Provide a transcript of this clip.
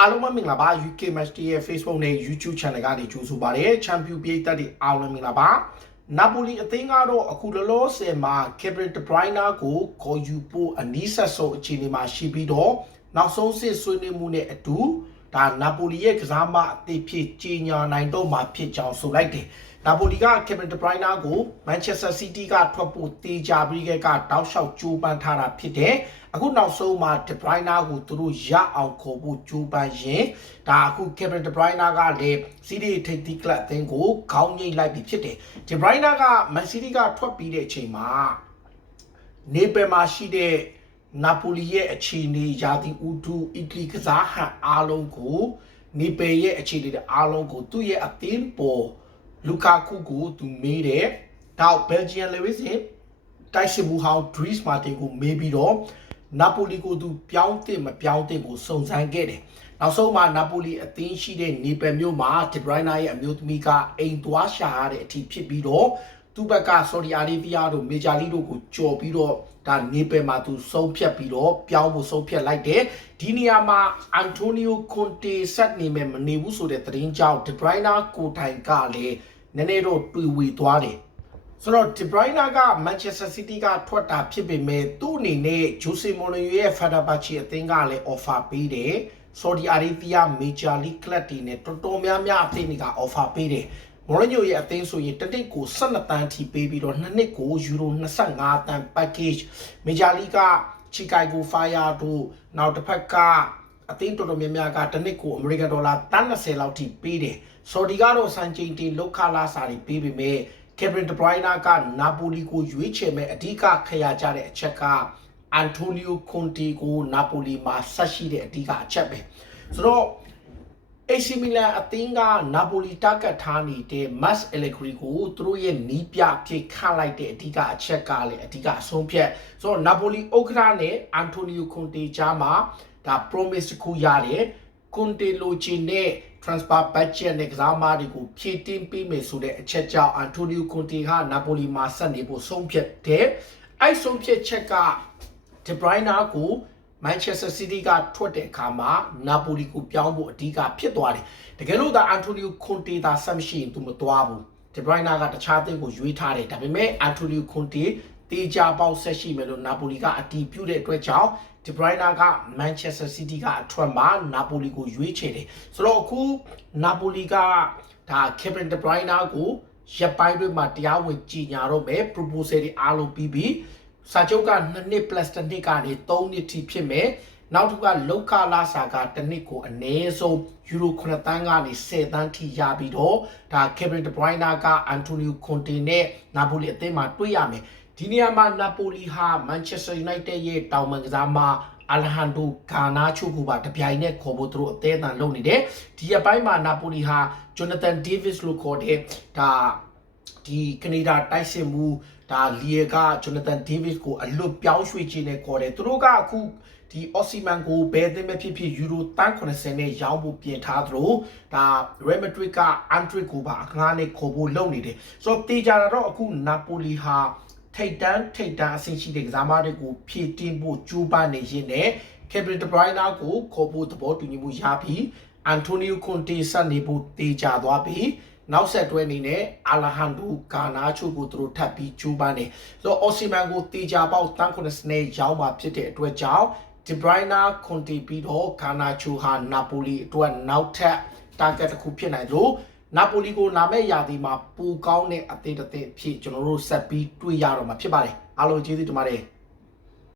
အားလုံးပဲမင်္ဂလာပါ UK Match ရဲ့ Facebook နဲ့ YouTube Channel ကနေကြိုဆိုပါရစေ။ Champion ပြည်သက်တွေအားလုံးမင်္ဂလာပါ။ Napoli အသင်းကတော့အခုလောလောဆယ်မှာ Kevin De Bruyne ကိုခေါ်ယူဖို့အနီးဆက်ဆုံးအခြေအနေမှာရှိပြီးတော့နောက်ဆုံးစစ်ဆွေးနွေးမှုနဲ့အတူ ဒါ Napoli ရဲ့ကစားမအသစ်ဖြစ်ကြီးညာနိုင်တော့မှာဖြစ်ကြောင်းဆိုလိုက်တယ်။ Napoli က Kevin De Bruyne ကို Manchester City ကထွက်ဖို့တေချာပြီးခဲ့ကတောက်လျှောက်ကြိုးပမ်းထားတာဖြစ်တယ်။အခုနောက်ဆုံးမှာ De Bruyne ကိုသူတို့ရအောင်ခေါ်ဖို့ကြိုးပမ်းရင်ဒါအခု Kevin De Bruyne ကလည်း City ထိပ်သီးကလပ်အသင်းကိုခေါင်းငိမ့်လိုက်ပြီဖြစ်တယ်။ De Bruyne က Man City ကထွက်ပြီးတဲ့အချိန်မှာနေပယ်မှာရှိတဲ့ နာပိုလီရဲ့အခြေအနေယာတီဥတုအီတလီကစားဟန်အားလုံးကိုနေပယ်ရဲ့အခြေအနေတွေအားလုံးကိုသူ့ရဲ့အသင်းပေါ်လူကာကူကိုသူမေးတယ်။နောက်ဘယ်လ်ဂျီယန်လေဝစ်စင်တိုက်စစ်မှုဟောင်းဒရီစ်မာတင်ကိုမေးပြီးတော့နာပိုလီကိုသူပြောင်းတင်မပြောင်းတင်ကိုစုံစမ်းခဲ့တယ်။နောက်ဆုံးမှာနာပိုလီအသင်းရှိတဲ့နေပယ်မြို့မှာဒီဘရိုင်နာရဲ့အမျိုးသမီးကအိမ်သွားရှာရတဲ့အထိဖြစ်ပြီးတော့သူ့ဘက်ကဆော်ဒီအာရေဗီးယားတို့မေဂျာလီတို့ကိုကြော်ပြီးတော့ ဒါနေပယ်မှာသူဆုံးဖြတ်ပြီးတော့ပြောင်းဖို့ဆုံးဖြတ်လိုက်တယ်ဒီနေရာမှာအန်တိုနီယိုကွန်တေဆက်နေမယ်မနေဘူးဆိုတဲ့သတင်းကြောင့်ဒီဘရိုင်နာကိုတိုင်ကလည်းနည်းနည်းတော့တွေ့ဝေသွားတယ်ဆိုတော့ De Bruyne က Manchester City ကထွက်တာဖြစ်ပေမဲ့သူ့အနေနဲ့ Jose Mourinho ရဲ့ Fenerbahce အသင်းကလည်း offer ပေးတယ်။ Saudi Arabia Major League Club တွေနဲ့တော်တော်များများအသင်းတွေက offer ပေးတယ်။ Mourinho ရဲ့အသင်းဆိုရင်တစ်နှစ်ကို12တန်းထိပေးပြီးတော့နှစ်နှစ်ကိုယူရို25တန်း package Major League က Chicago Fire တို့နောက်တစ်ဖက်ကအသင်းတော်တော်များများကတစ်နှစ်ကို American Dollar 30လောက်ထိပေးတယ်။ Saudi ကတော့စံချိန်တင်လောက်ခလာစာတွေပေးပေမဲ့ Kevin De Bruyne ကနာပိုလီကိုရွေးချယ်မဲ့အဓိကခရကြတဲ့အချက်ကအန်တိုနီယိုကွန်တီကိုနာပိုလီမှာဆက်ရှိတဲ့အဓိကအချက်ပဲဆိုတော့ AC Milan အသင်းကနာပိုလီတာကတ်ထားနေတဲ့ Max Allegri ကိုသူတို့ရဲ့နီးပြဖြစ်ခန့်လိုက်တဲ့အဓိကအချက်ကလည်းအဓိကအဆုံးဖြတ်ဆိုတော့နာပိုလီဥက္ကဋ္ဌနဲ့အန်တိုနီယိုကွန်တီကြားမှာဒါ promise တစ်ခုရတယ်ကွန်တေလိုချင်တဲ့ transfer budget နဲ့ကစားမတွေကိုဖြည့်တင်းပေးမယ်ဆိုတဲ့အချက်ကြောင့်အန်တိုနီယိုကွန်တီဟာနာပိုလီမှာဆက်နေဖို့ဆုံးဖြတ်တယ်။အဲ့ဆုံးဖြတ်ချက်ကဒီဘရိုင်းနာကို Manchester City ကထွက်တဲ့အခါမှာနာပိုလီကိုပြောင်းဖို့အဓိကဖြစ်သွားတယ်။တကယ်လို့သာအန်တိုနီယိုကွန်တီသာဆက်မရှိရင်သူမသွားဘူး။ဒီဘရိုင်းနာကတခြားအသင်းကိုရွေးထားတယ်။ဒါပေမဲ့အန်တိုနီယိုကွန်တီတေချာပေါက်ဆက်ရှိမယ်လို့နာပိုလီကအတီးပြုတဲ့အတွက်ကြောင့်ဒီဘရိုင်းနာက Manchester City ကအထွက်မှာနာပိုလီကိုရွေးချယ်တယ်။ဆိုတော့အခုနာပိုလီကဒါ Kevin De Bruyne ကိုရပ်ပိုင်းတွေမှာတရားဝင်ကြီးညာတော့မယ် proposal တွေအားလုံးပြီးပြီး စာချုပ်က2နှစ် plus တစ်နှစ်ကနေ3နှစ်ထိဖြစ်မယ်နောက်တစ်ခုကလောက်ခလာစာကတစ်နှစ်ကိုအနည်းဆုံးယူရို9တန်းကနေ10တန်းထိရပြီးတော့ဒါ Kevin De Bruyne ကအန်တိုနီယိုကွန်တေနဲ့နာပိုလီအသင်းမှာတွေ့ရမယ်ဒီနေရာမှာနာပိုလီဟာ Manchester United ရဲ့တောင်ပန်ကစားမအလဟန်ဒိုဂါနာချိုကိုပါတပြိုင်နက်ခေါ်ဖို့သူတို့အသေးအံလုပ်နေတယ်ဒီအပိုင်းမှာနာပိုလီဟာဂျိုနာသန်ဒေးဗစ်လို့ခေါ်တဲ့ဒါဒီကနေဒါတိုက်စစ်မှုဒါလီယာကဂျိုနာသန်ဒေးဗစ်ကိုအလွတ်ပြောင်းရွှေ့ခြင်းနဲ့ခေါ်တယ်သူတို့ကအခုဒီအော်စီမန်ကိုဘယ်သင်းပဲဖြစ်ဖြစ်ယူရိုတန်း80နဲ့ရောင်းဖို့ပြင်ထားသလိုဒါရဲမက်ဒရစ်ကအန်ဒရစ်ကိုပါအငှားနဲ့ခေါ်ဖို့လုပ်နေတယ်ဆိုတော့တေချာတော့အခုနာပိုလီဟာထိတ်တန်းထိတ်တန်းအဆင့်ရှိတဲ့ကစားမတွေကိုဖြည့်တင်းဖို့ကြိုးပမ်းနေရင်းနဲ့ Kevin De Bruyne ကိုခေါ်ဖို့သဘောတူညီမှုရပြီးအန်တိုနီယိုကွန်တေဆက်နေဖို့တေချာသွားပြီး နောက်ဆက်တွဲအနေနဲ့အာလာဟန်ဒိုဂါနာချိုကိုသူတို့ထပ်ပြီးကြိုးပမ်းတယ်ဆိုတော့အော်စီမန်ကိုတေချာပေါက်တန်း9နဲ့ရောင်းมาဖြစ်တဲ့အတွက်ကြောင့်ဒီဘရိုင်းနာကွန်တီပြီးတော့ဂါနာချိုဟာနာပိုလီအတွက်နောက်ထပ် target တစ်ခုဖြစ်နိုင်လို့နာပိုလီကိုလာမယ့်ရာသီမှာပူကောင်းတဲ့အသင်းတစ်သင်းဖြစ်ကျွန်တော်တို့ဆက်ပြီးတွေ့ရတော့မှာဖြစ်ပါတယ်အားလုံးကျေးဇူးတင်ပါတယ်